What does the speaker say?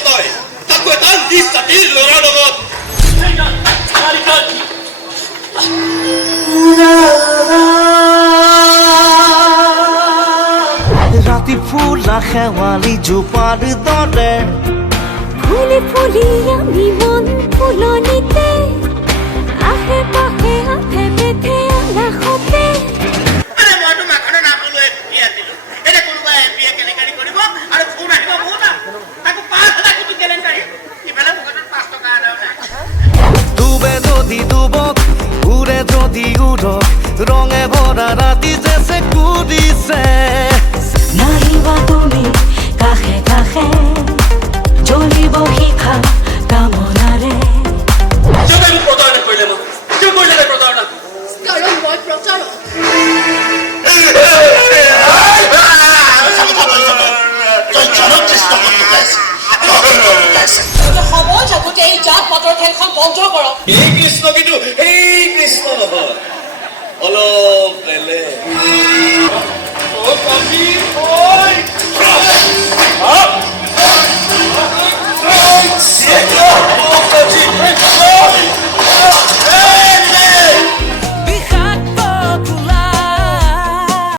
তই তাকো এটা নিজ জাতিৰ ল'ৰাৰ লগত ৰাতি ফুলা শেৱালি জোপাৰ দৰে ফুলি ফুলি আমি যদি ডুবক ঘুরে যদি উৰক ৰঙে ভৰা ৰাতি যে চে কুদিছে নাহিবা তুমি কাষে কাষে জ্বলিব শিখা কামনাৰে। কিয় তাই প্ৰতাৰণা কৰিলে মোক কিয় কৰিলে প্ৰতাৰণা কাৰণ মই প্ৰচাৰক খেলখন বন্ধ কৰক। এই কৃষ্ণ কিন্তু এই কৃষ্ণ নহয়। অলপ বেলেগ।